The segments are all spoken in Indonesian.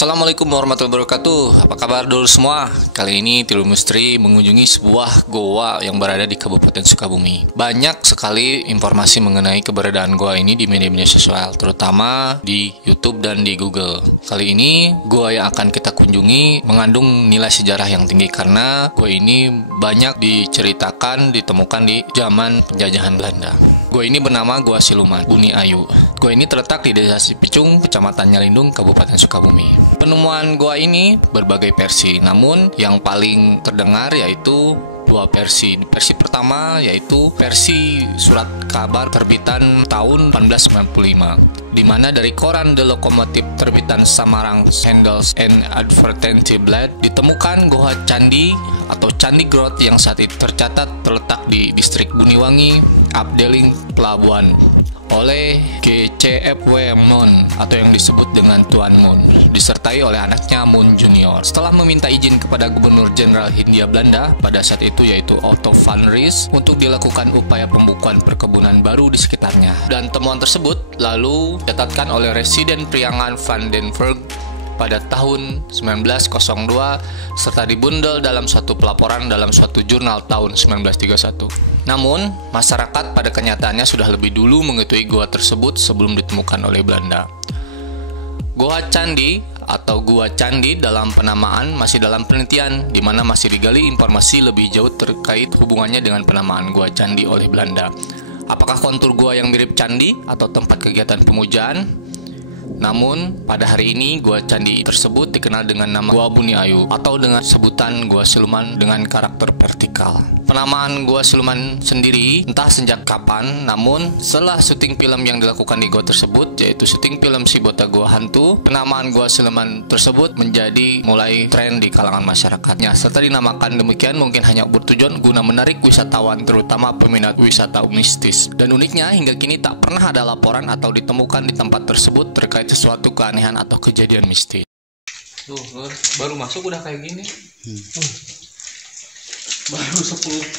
Assalamualaikum warahmatullahi wabarakatuh. Apa kabar dulu semua? Kali ini Tilu Misteri mengunjungi sebuah goa yang berada di Kabupaten Sukabumi. Banyak sekali informasi mengenai keberadaan goa ini di media-media sosial, terutama di YouTube dan di Google. Kali ini goa yang akan kita kunjungi mengandung nilai sejarah yang tinggi karena goa ini banyak diceritakan ditemukan di zaman penjajahan Belanda. Gua ini bernama Gua Siluman, Buni Ayu. Gua ini terletak di Desa Sipicung, Kecamatan Nyalindung, Kabupaten Sukabumi. Penemuan gua ini berbagai versi, namun yang paling terdengar yaitu dua versi. Versi pertama yaitu versi surat kabar terbitan tahun 1895, di mana dari koran The Lokomotif terbitan Samarang Sandals and Advertensi Blad ditemukan goa candi atau Candi Grot yang saat itu tercatat terletak di distrik Buniwangi, Abdeling, Pelabuhan oleh GCFW Mun atau yang disebut dengan Tuan Mun, disertai oleh anaknya Mun Junior. Setelah meminta izin kepada Gubernur Jenderal Hindia Belanda pada saat itu yaitu Otto van Ries untuk dilakukan upaya pembukaan perkebunan baru di sekitarnya. Dan temuan tersebut lalu dicatatkan oleh Residen Priangan van den Berg pada tahun 1902 serta dibundel dalam suatu pelaporan dalam suatu jurnal tahun 1931. Namun, masyarakat pada kenyataannya sudah lebih dulu mengetahui goa tersebut sebelum ditemukan oleh Belanda. Goa Candi atau Gua Candi dalam penamaan masih dalam penelitian, di mana masih digali informasi lebih jauh terkait hubungannya dengan penamaan Gua Candi oleh Belanda. Apakah kontur gua yang mirip candi atau tempat kegiatan pemujaan? Namun, pada hari ini Gua Candi tersebut dikenal dengan nama Gua Buni Ayu atau dengan sebutan Gua Siluman dengan karakter vertikal. Penamaan Gua Siluman sendiri entah sejak kapan, namun setelah syuting film yang dilakukan di gua tersebut, yaitu syuting film Si Bota Gua Hantu, penamaan Gua Siluman tersebut menjadi mulai tren di kalangan masyarakatnya. Serta dinamakan demikian mungkin hanya bertujuan guna menarik wisatawan, terutama peminat wisata mistis. Dan uniknya hingga kini tak pernah ada laporan atau ditemukan di tempat tersebut terkait sesuatu keanehan atau kejadian mistis. Tuh, baru masuk udah kayak gini.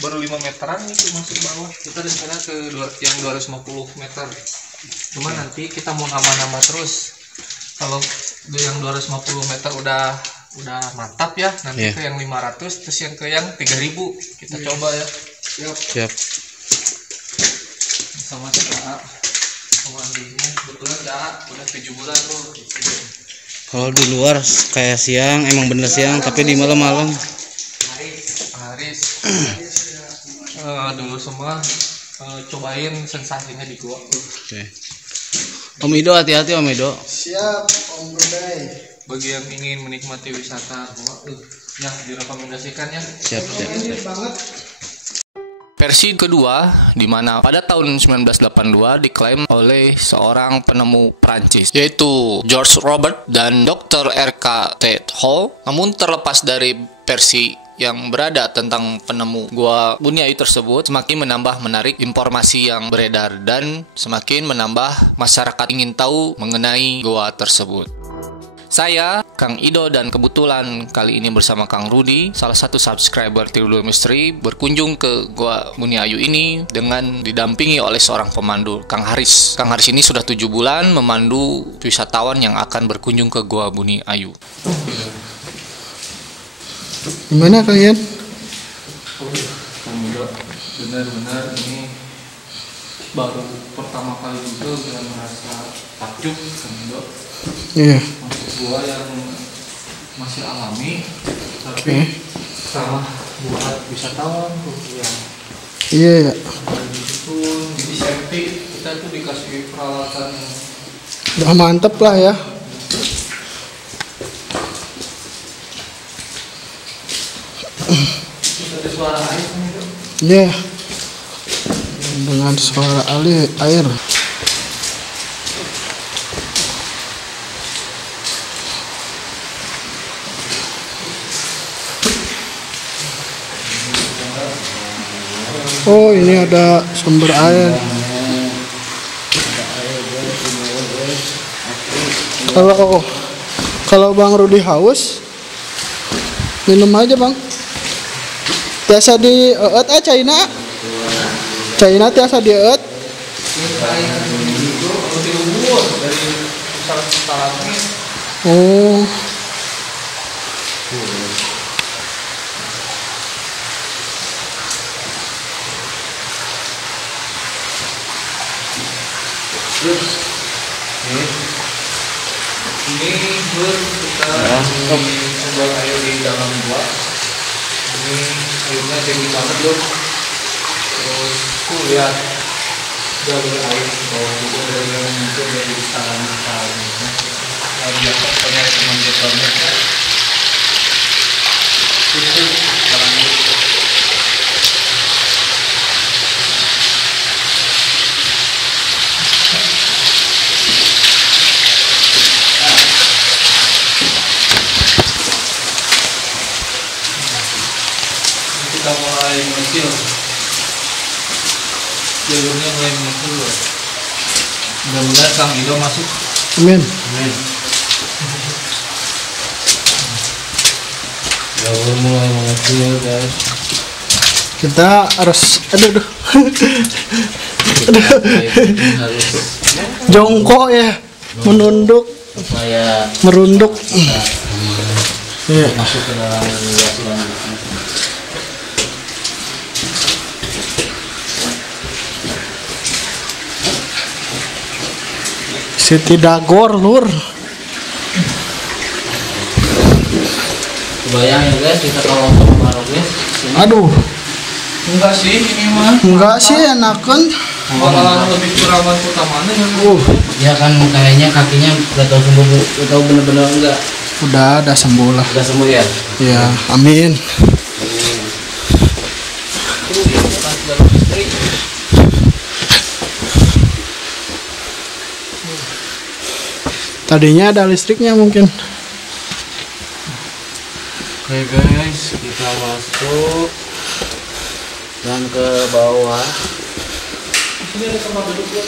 Baru 5 meteran nih tuh masuk bawah. Kita rencana ke yang 250 meter. Cuma nanti kita mau nambah-nambah terus. Kalau yang 250 meter udah mantap ya, nanti ke yang 500 terus yang ke yang 3000 kita coba ya. Siap. Sama Cak. Sama Andinya. Kebetulan Cak udah 7 bulan tuh. Kalau di luar kayak siang, emang bener siang, tapi di malam-malam. Haris. Dulu semua cobain sensasinya di gua. Oke. Om Ido, hati-hati Om Ido. Siap Om Brodai. Bagi yang ingin menikmati wisata gua, yang direkomendasikan ya. Siap. Banget. Versi kedua, di mana pada tahun 1982 diklaim oleh seorang penemu Prancis, yaitu George Robert dan Dr. R.K. Hall. Namun terlepas dari versi yang berada tentang penemu Gua Buni Ayu tersebut, semakin menambah menarik informasi yang beredar dan semakin menambah masyarakat ingin tahu mengenai gua tersebut. Saya, Kang Ido, dan kebetulan kali ini bersama Kang Rudi, salah satu subscriber Tilu Misteri, berkunjung ke Gua Buni Ayu ini dengan didampingi oleh seorang pemandu, Kang Haris. Kang Haris ini sudah 7 bulan memandu wisatawan yang akan berkunjung ke Gua Buni Ayu. Gimana kalian? Kang Ido, benar-benar ini baru pertama kali juga dengan merasa takjub, Kang Ido. Iya. Masuk gua yang masih alami, tapi sama buat wisatawan tuh yang Iya ya. itu jadi safety, kita tuh dikasih peralatan Udah mantep lah ya. terus ada suara air kan itu. Iya. Dengan suara air. Oh, ini ada sumber air. Kalau Bang Rudi haus, minum aja Bang. Biasa di China tiasa di Ini air itu lebih luwur dari pusat. Oh. Ini Bur, kita sumber air di dalam gua. Ini airnya tinggi banget loh. Terus tuh lihat udah berair bawah juga dari yang muncul dari tangan kita. Nah, biasa punya teman jetornya. Itu tangan. Kita mulai mengecil, jalurnya mulai mengecil loh. Mudah-mudahan Kang Ido masuk. Amin. Amin. Jalur mulai mengecil guys. Kita harus aduh. Harus Jongkok ya, menunduk, supaya merunduk. Iya. masuk ke dalam luas banget. Siti Dagor lur. Kebayang ya guys, kita kalau untuk maroknya Aduh, Enggak sih, ini mah enggak sih enakan. malah lebih kurawan utamanya yang ya kan kayaknya kakinya gak tahu sembuh, gak tahu bener-bener enggak. Udah ada sembuh lah. Udah sembuh ya? Ya, amin. Tadinya ada listriknya mungkin. Oke guys, kita masuk dan ke bawah. ini ada tempat duduk kan.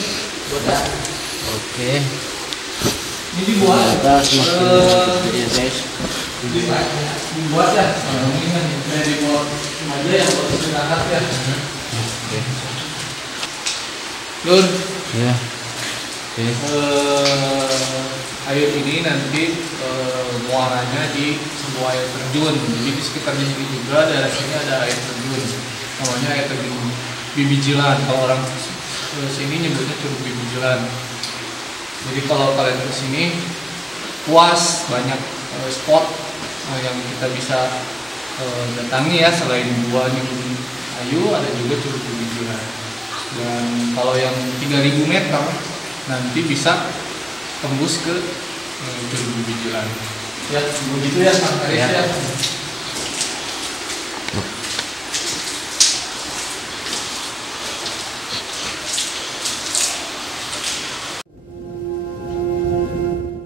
Oke. Ini dibuat. Di atas makin duduk ya guys. Dibuat ya. Ini kan dibuat aja yang harus diangkat ya. Lur, Ya. Oke. air ini nanti muaranya di sebuah air terjun. Jadi di sekitarnya sini juga daerah sini ada air terjun. Namanya air terjun Bibijilan. Kalau orang sini nyebutnya Curug Bibijilan. Jadi kalau kalian ke sini puas banyak spot yang kita bisa datangi ya, selain Gua Gunung Ayu ada juga Curug Bibijilan. Dan kalau yang 3000 meter nanti bisa tembus ke Curug Bibijilan. Ya, begitu ya Kang Aris ya.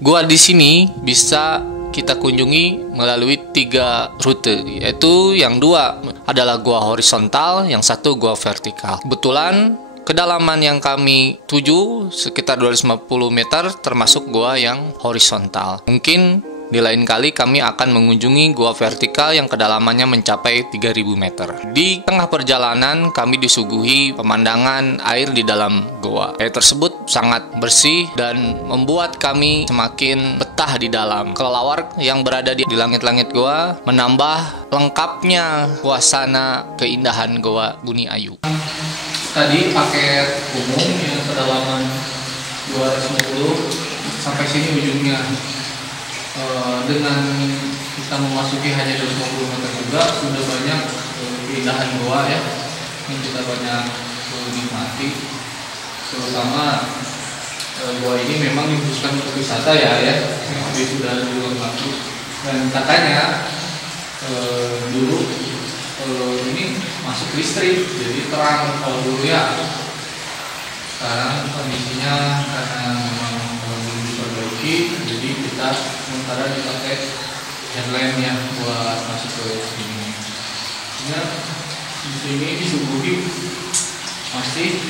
Gua di sini bisa kita kunjungi melalui 3 rute, yaitu yang 2 adalah gua horizontal, yang 1 gua vertikal. Kebetulan kedalaman yang kami tuju sekitar 250 meter termasuk gua yang horizontal. Mungkin di lain kali kami akan mengunjungi gua vertikal yang kedalamannya mencapai 3000 meter. Di tengah perjalanan kami disuguhi pemandangan air di dalam gua. Air tersebut sangat bersih dan membuat kami semakin betah di dalam. Kelelawar yang berada di langit-langit gua menambah lengkapnya suasana keindahan Goa Buni Ayu. Tadi paket umum yang kedalaman 250 sampai sini ujungnya. Dengan kita memasuki hanya 250 meter juga sudah banyak keindahan goa ya yang kita banyak nikmati. Terutama goa ini memang dikhususkan untuk wisata ya, jadi sudah dilengkapi. Dan katanya dulu ini masuk listrik, jadi terang kalau dulu ya. Sekarang kondisinya karena memang belum diperbaiki, jadi kita sementara dipakai headlamp ya buat masuk ke sini. Ya, di sini disuguhi masih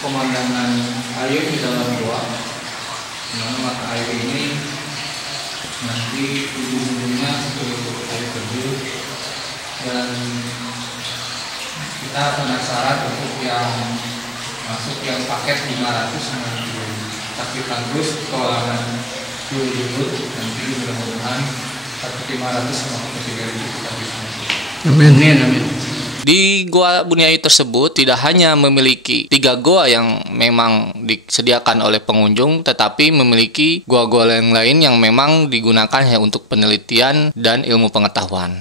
pemandangan air di dalam gua. Dimana mata air ini nanti ujung-ujungnya ke air terjun, dan kita penasaran untuk yang masuk yang paket 500 saksikan terus petualangan dulu nanti mudah-mudahan 1.500 sama 3.000 kita bisa. Amin. Amin, amin. Di Goa Buni Ayu tersebut tidak hanya memiliki 3 goa yang memang disediakan oleh pengunjung, tetapi memiliki goa-goa yang lain yang memang digunakan hanya untuk penelitian dan ilmu pengetahuan.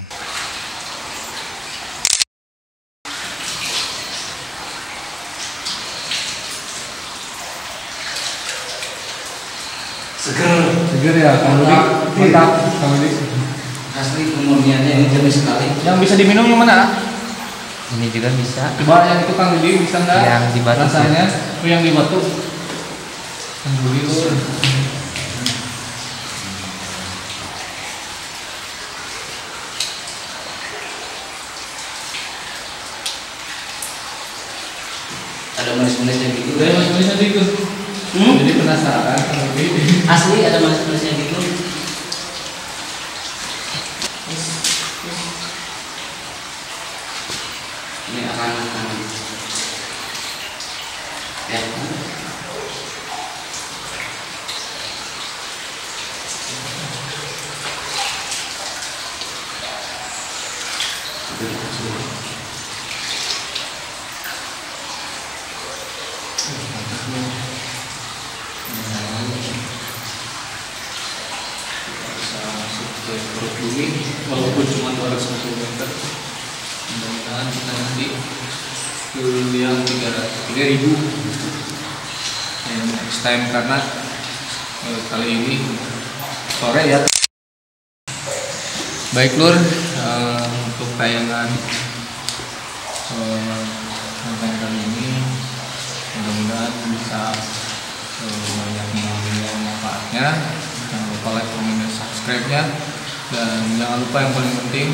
Seger ya, kalau mantap. Asli kemurniannya ini jernih sekali. Yang bisa diminum yang mana? Ini juga bisa. Coba yang itu Kang Budi bisa nggak? Yang di batu. Rasanya, yang di batu. Kang Budi dulu. Ada manis-manisnya gitu. Ada manis-manisnya gitu. Jadi penasaran Kang Budi. Asli ada manis-manisnya gitu. Ini akan ya. Walaupun cuma 250 meter, mudah-mudahan kita nanti ke yang 3.000 next time, karena kali ini sore ya. Baik Lur, untuk tayangan konten kali ini mudah-mudahan bisa banyak mengambil manfaatnya. Jangan lupa like, comment, dan subscribe-nya. Dan jangan lupa yang paling penting,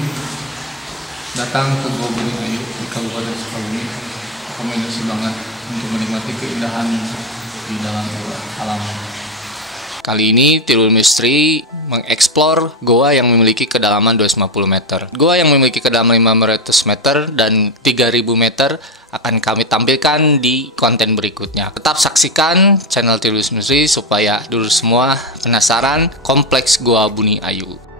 datang ke Goa Buni Ayu di Kabupaten Sukabumi. Rekomendasi banget untuk menikmati keindahan di dalam alam. Kali ini Tirul Misteri mengeksplor goa yang memiliki kedalaman 250 meter. Goa yang memiliki kedalaman 500 meter dan 3000 meter akan kami tampilkan di konten berikutnya. Tetap saksikan channel Tirul Misteri supaya dulu semua penasaran kompleks Goa Buni Ayu.